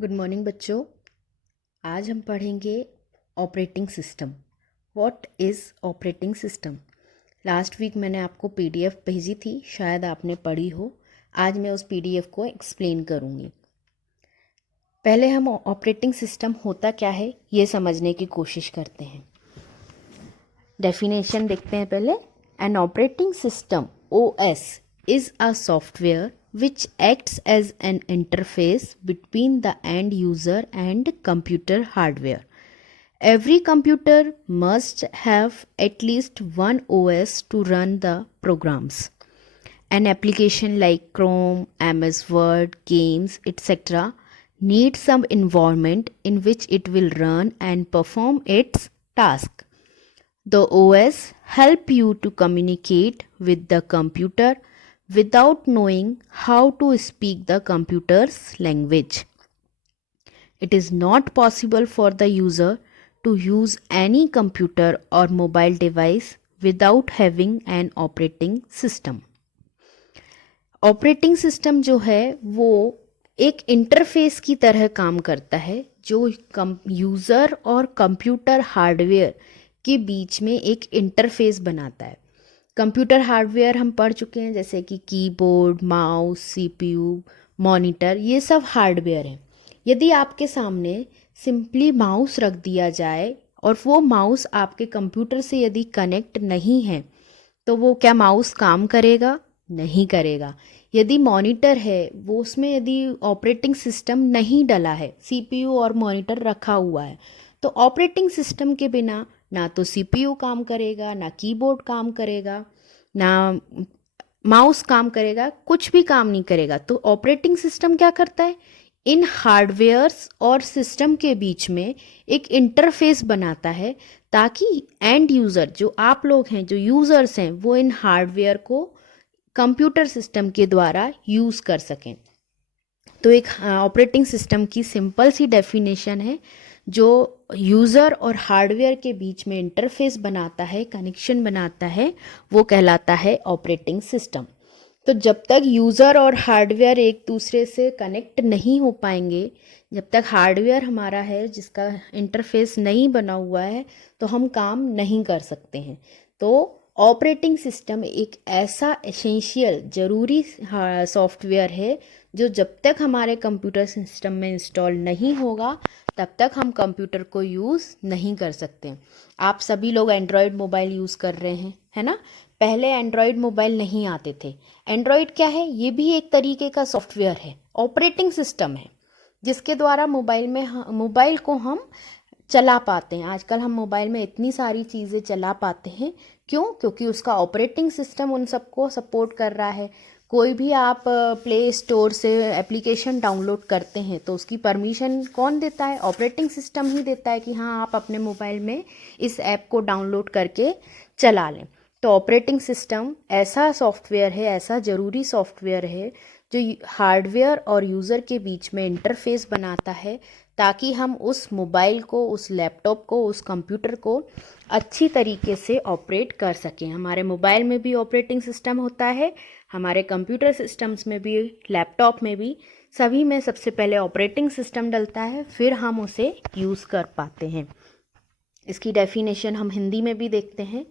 Good morning बच्चों। आज हम पढ़ेंगे operating system. What is operating system. Last week मैंने आपको पीडीएफ भेजी थी, शायद आपने पढ़ी हो। आज मैं उस पीडीएफ को एक्सप्लेन करूँगी। पहले हम ऑपरेटिंग सिस्टम होता क्या है ये समझने की कोशिश करते हैं। डेफिनेशन देखते हैं पहले। An operating system OS is a software which acts as an interface between the end user and computer hardware. Every computer must have at least one OS to run the programs. An application like Chrome, MS Word, games, etc. needs some environment in which it will run and perform its task. The OS help you to communicate with the computer without knowing how to speak the computer's language. It is not possible for the user to use any computer or mobile device without having an operating system. Operating system जो है वो एक interface की तरह काम करता है जो यूज़र और कंप्यूटर हार्डवेयर के बीच में एक इंटरफेस बनाता है। कंप्यूटर हार्डवेयर हम पढ़ चुके हैं, जैसे कि कीबोर्ड, माउस, सीपीयू, मॉनिटर, ये सब हार्डवेयर हैं। यदि आपके सामने सिंपली माउस रख दिया जाए और वो माउस आपके कंप्यूटर से यदि कनेक्ट नहीं है तो वो क्या माउस काम करेगा? नहीं करेगा। यदि मॉनिटर है वो उसमें यदि ऑपरेटिंग सिस्टम नहीं डला है, सीपीयू और मॉनिटर रखा हुआ है, तो ऑपरेटिंग सिस्टम के बिना ना तो सीपीयू काम करेगा, ना कीबोर्ड काम करेगा, ना माउस काम करेगा, कुछ भी काम नहीं करेगा। तो ऑपरेटिंग सिस्टम क्या करता है? इन हार्डवेयर्स और सिस्टम के बीच में एक इंटरफेस बनाता है ताकि एंड यूज़र जो आप लोग हैं, जो यूज़र्स हैं, वो इन हार्डवेयर को कंप्यूटर सिस्टम के द्वारा यूज़ कर सकें। तो एक ऑपरेटिंग सिस्टम की सिंपल सी डेफिनेशन है, जो यूज़र और हार्डवेयर के बीच में इंटरफेस बनाता है, कनेक्शन बनाता है, वो कहलाता है ऑपरेटिंग सिस्टम। तो जब तक यूज़र और हार्डवेयर एक दूसरे से कनेक्ट नहीं हो पाएंगे, जब तक हार्डवेयर हमारा है जिसका इंटरफेस नहीं बना हुआ है, तो हम काम नहीं कर सकते हैं। तो ऑपरेटिंग सिस्टम एक ऐसा एसेंशियल ज़रूरी सॉफ्टवेयर है जो जब तक हमारे कंप्यूटर सिस्टम में इंस्टॉल नहीं होगा तब तक हम कंप्यूटर को यूज़ नहीं कर सकते। आप सभी लोग एंड्रॉयड मोबाइल यूज़ कर रहे हैं, है ना? पहले एंड्रॉयड मोबाइल नहीं आते थे। एंड्रॉयड क्या है? ये भी एक तरीके का सॉफ्टवेयर है, ऑपरेटिंग सिस्टम है, जिसके द्वारा मोबाइल को हम चला पाते हैं। आजकल हम मोबाइल में इतनी सारी चीज़ें चला पाते हैं। क्यों? क्योंकि उसका ऑपरेटिंग सिस्टम उन सबको सपोर्ट कर रहा है। कोई भी आप प्ले स्टोर से एप्लीकेशन डाउनलोड करते हैं तो उसकी परमिशन कौन देता है? ऑपरेटिंग सिस्टम ही देता है कि हाँ, आप अपने मोबाइल में इस ऐप को डाउनलोड करके चला लें। तो ऑपरेटिंग सिस्टम ऐसा सॉफ्टवेयर है, ऐसा ज़रूरी सॉफ्टवेयर है जो हार्डवेयर और यूज़र के बीच में इंटरफेस बनाता है ताकि हम उस मोबाइल को, उस लैपटॉप को, उस कंप्यूटर को अच्छी तरीके से ऑपरेट कर सकें। हमारे मोबाइल में भी ऑपरेटिंग सिस्टम होता है, हमारे कंप्यूटर सिस्टम्स में भी, लैपटॉप में भी, सभी में सबसे पहले ऑपरेटिंग सिस्टम डलता है, फिर हम उसे यूज़ कर पाते हैं। इसकी डेफिनेशन हम हिंदी में भी देखते हैं।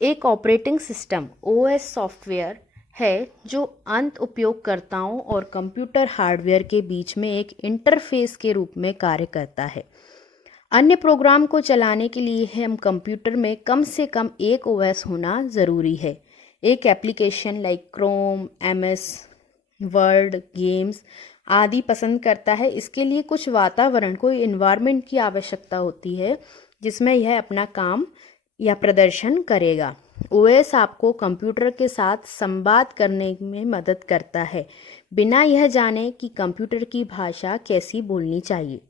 एक ऑपरेटिंग सिस्टम OS सॉफ्टवेयर है जो अंत उपयोगकर्ताओं और कंप्यूटर हार्डवेयर के बीच में एक इंटरफेस के रूप में कार्य करता है। अन्य प्रोग्राम को चलाने के लिए हम कंप्यूटर में कम से कम एक OS होना ज़रूरी है। एक application like Chrome, MS word, games आदि पसंद करता है। इसके लिए कुछ वातावरण, कोई इन्वायरमेंट की आवश्यकता होती है जिसमें यह अपना काम या प्रदर्शन करेगा। OS आपको कंप्यूटर के साथ संवाद करने में मदद करता है, बिना यह जाने कि कंप्यूटर की भाषा कैसी बोलनी चाहिए।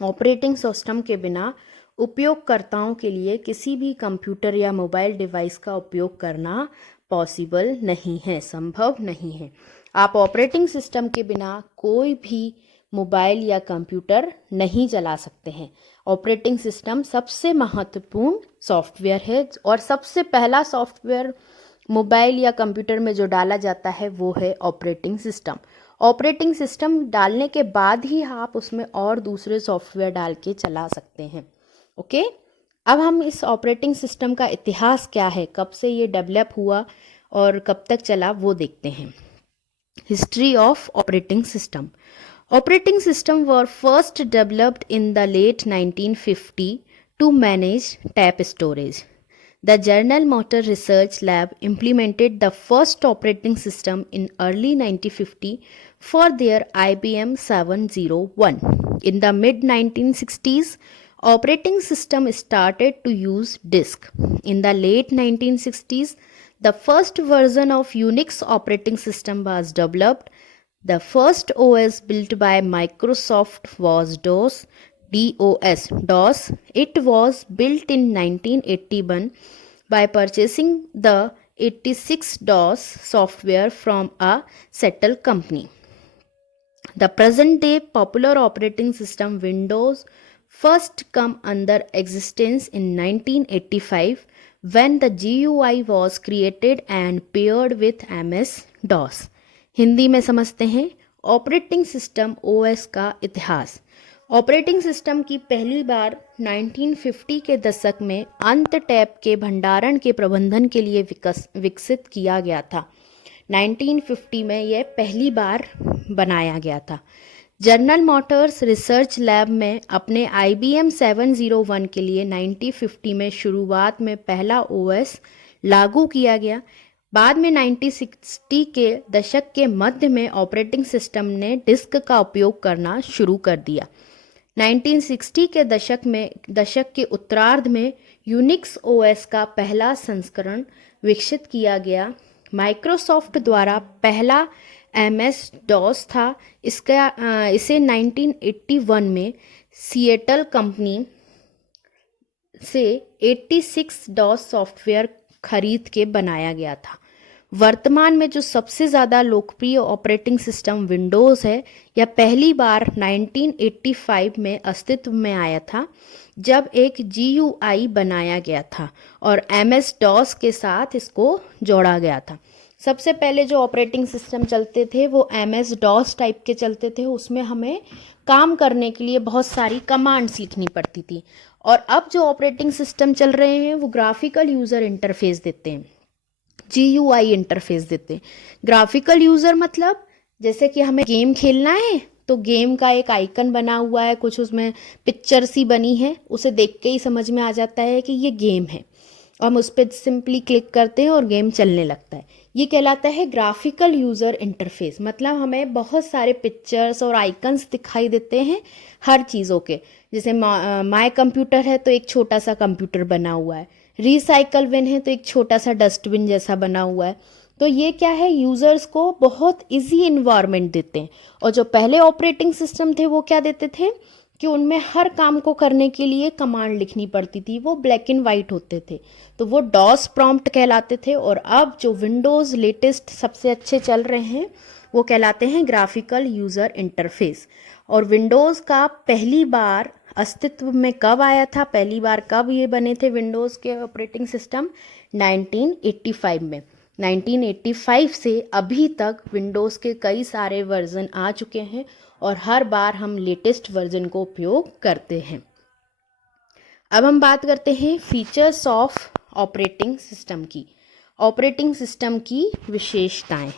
ऑपरेटिंग सिस्टम के बिना उपयोगकर्ताओं के लिए किसी भी कंप्यूटर या मोबाइल डिवाइस का उपयोग करना पॉसिबल नहीं है, संभव नहीं है। आप ऑपरेटिंग सिस्टम के बिना कोई भी मोबाइल या कंप्यूटर नहीं चला सकते हैं। ऑपरेटिंग सिस्टम सबसे महत्वपूर्ण सॉफ्टवेयर है और सबसे पहला सॉफ्टवेयर मोबाइल या कंप्यूटर में जो डाला जाता है वो है ऑपरेटिंग सिस्टम। ऑपरेटिंग सिस्टम डालने के बाद ही आप उसमें और दूसरे सॉफ्टवेयर डाल के चला सकते हैं। ओके, अब हम इस ऑपरेटिंग सिस्टम का इतिहास क्या है, कब से ये डेवलप हुआ और कब तक चला, वो देखते हैं। History of operating system. Operating systems were first developed in the late 1950 to manage tape storage. The General Motors Research Lab implemented the first operating system in early 1950 for their IBM 701. In the mid 1960s, operating system started to use disk. In the late 1960s, the first version of Unix operating system was developed. The first OS built by Microsoft was DOS. DOS. It was built in 1981 by purchasing the 86 DOS software from a Settle company. The present day popular operating system Windows first come under existence in 1985 when the GUI was created and paired with MS-DOS. Hindi में समझते हैं operating system OS का इतिहास। Operating system की पहली बार 1950 के दशक में अंत टैप के भंडारण के प्रबंधन के लिए विकसित किया गया था। 1950 में यह पहली बार बनाया गया था। जनरल मोटर्स रिसर्च लैब में अपने IBM 701 के लिए 1950 में शुरुआत में पहला ओएस लागू किया गया। बाद में 1960 के दशक के मध्य में ऑपरेटिंग सिस्टम ने डिस्क का उपयोग करना शुरू कर दिया। 1960 के दशक के उत्तरार्ध में यूनिक्स ओएस का पहला संस्करण विकसित किया गया। माइक्रोसॉफ्ट द्वारा पहला MS-DOS था। इसे 1981 में सिएटल कंपनी से 86 DOS सॉफ्टवेयर खरीद के बनाया गया था। वर्तमान में जो सबसे ज़्यादा लोकप्रिय ऑपरेटिंग सिस्टम विंडोज़ है, यह पहली बार 1985 में अस्तित्व में आया था जब एक GUI बनाया गया था और MS-DOS के साथ इसको जोड़ा गया था। सबसे पहले जो ऑपरेटिंग सिस्टम चलते थे वो MS-DOS टाइप के चलते थे। उसमें हमें काम करने के लिए बहुत सारी कमांड्स लिखनी पड़ती थी। और अब जो ऑपरेटिंग सिस्टम चल रहे हैं वो ग्राफिकल यूज़र इंटरफेस देते हैं, GUI इंटरफेस देते हैं। ग्राफिकल यूज़र मतलब जैसे कि हमें गेम खेलना है तो गेम का एक आइकन बना हुआ है, कुछ उसमें पिक्चर सी बनी है, उसे देख के ही समझ में आ जाता है कि ये गेम है। हम उस पर सिंपली क्लिक करते हैं और गेम चलने लगता है। ये कहलाता है ग्राफिकल यूज़र इंटरफेस। मतलब हमें बहुत सारे पिक्चर्स और आइकन्स दिखाई देते हैं हर चीज़ों के। जैसे माय कंप्यूटर है तो एक छोटा सा कंप्यूटर बना हुआ है, रिसाइकल बिन है तो एक छोटा सा डस्टबिन जैसा बना हुआ है। तो ये क्या है, यूज़र्स को बहुत इजी इन्वायरमेंट देते हैं। और जो पहले ऑपरेटिंग सिस्टम थे वो क्या देते थे कि उनमें हर काम को करने के लिए कमांड लिखनी पड़ती थी, वो ब्लैक एंड वाइट होते थे, तो वो डॉस प्रॉम्प्ट कहलाते थे। और अब जो विंडोज़ लेटेस्ट सबसे अच्छे चल रहे हैं वो कहलाते हैं ग्राफिकल यूज़र इंटरफेस। और विंडोज़ का पहली बार अस्तित्व में कब आया था, पहली बार कब ये बने थे विंडोज़ के ऑपरेटिंग सिस्टम, 1985 में। 1985 से अभी तक विंडोज़ के कई सारे वर्जन आ चुके हैं और हर बार हम लेटेस्ट वर्जन को उपयोग करते हैं। अब हम बात करते हैं फीचर्स ऑफ ऑपरेटिंग सिस्टम की। ऑपरेटिंग सिस्टम की विशेषताएं,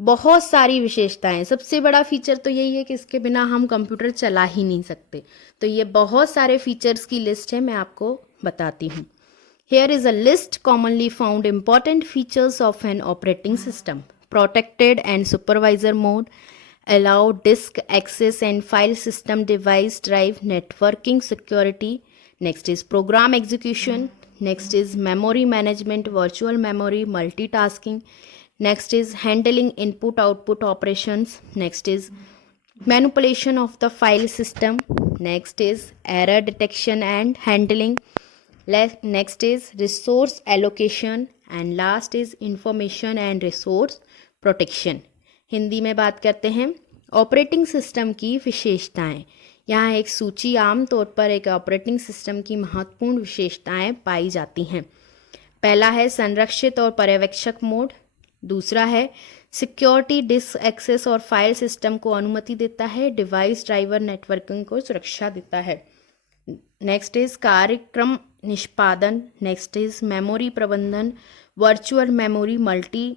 बहुत सारी विशेषताएं। सबसे बड़ा फीचर तो यही है कि इसके बिना हम कंप्यूटर चला ही नहीं सकते। तो ये बहुत सारे फीचर्स की लिस्ट है, मैं आपको बताती हूँ। Here is a list commonly found important features of an operating system. Protected and supervisor mode, allow disk access and file system device drive networking security. Next is program execution. Next is memory management, virtual memory, multitasking. Next is handling input output operations. Next is manipulation of the file system. Next is error detection and handling. Next is resource allocation and last is information and resource protection. Hindi में बात करते हैं operating system की विशेषताएं। यहाँ एक सूची आम तौर पर एक ऑपरेटिंग सिस्टम की महत्वपूर्ण विशेषताएं पाई जाती हैं। पहला है संरक्षित और पर्यवेक्षक मोड, दूसरा है सिक्योरिटी डिस्क एक्सेस और फाइल सिस्टम को अनुमति देता है। डिवाइस ड्राइवर नेटवर्किंग को सुरक्षा देता है। नेक्स्ट इज कार्यक्रम निष्पादन। नेक्स्ट इज मेमोरी प्रबंधन, virtual memory, multi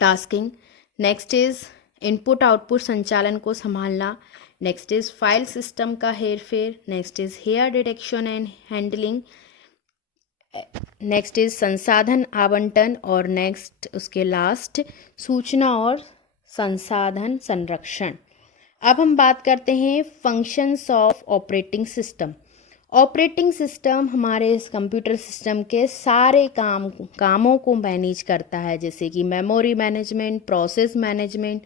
tasking. Next is input output संचालन को संभालना। नेक्स्ट इज फाइल सिस्टम का हेर फेर। Next is here detection and handling. Next is संसाधन आवंटन और नेक्स्ट उसके लास्ट सूचना और संसाधन संरक्षण। अब हम बात करते हैं functions of operating system. Operating system हमारे इस कंप्यूटर सिस्टम के सारे कामों को मैनेज करता है, जैसे कि memory management, process management,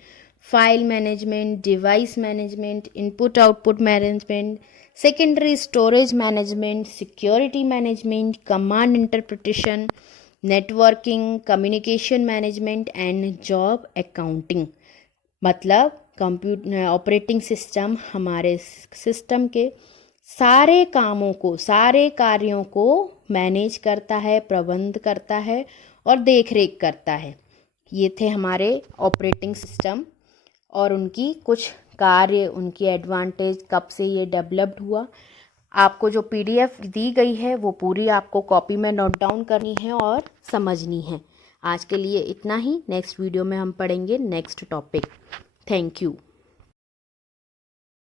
file management, device management, input output management, secondary storage management, security management, command interpretation, networking, communication management and job accounting. मतलब कंप्यूटर ऑपरेटिंग सिस्टम हमारे सिस्टम के सारे कामों को, सारे कार्यों को मैनेज करता है, प्रबंध करता है और देख रेख करता है। ये थे हमारे ऑपरेटिंग सिस्टम और उनकी कुछ कार्य, उनकी एडवांटेज, कब से ये डेवलप्ड हुआ। आपको जो पीडीएफ दी गई है वो पूरी आपको कॉपी में नोट डाउन करनी है और समझनी है। आज के लिए इतना ही। नेक्स्ट वीडियो में हम पढ़ेंगे नेक्स्ट टॉपिक। Thank you.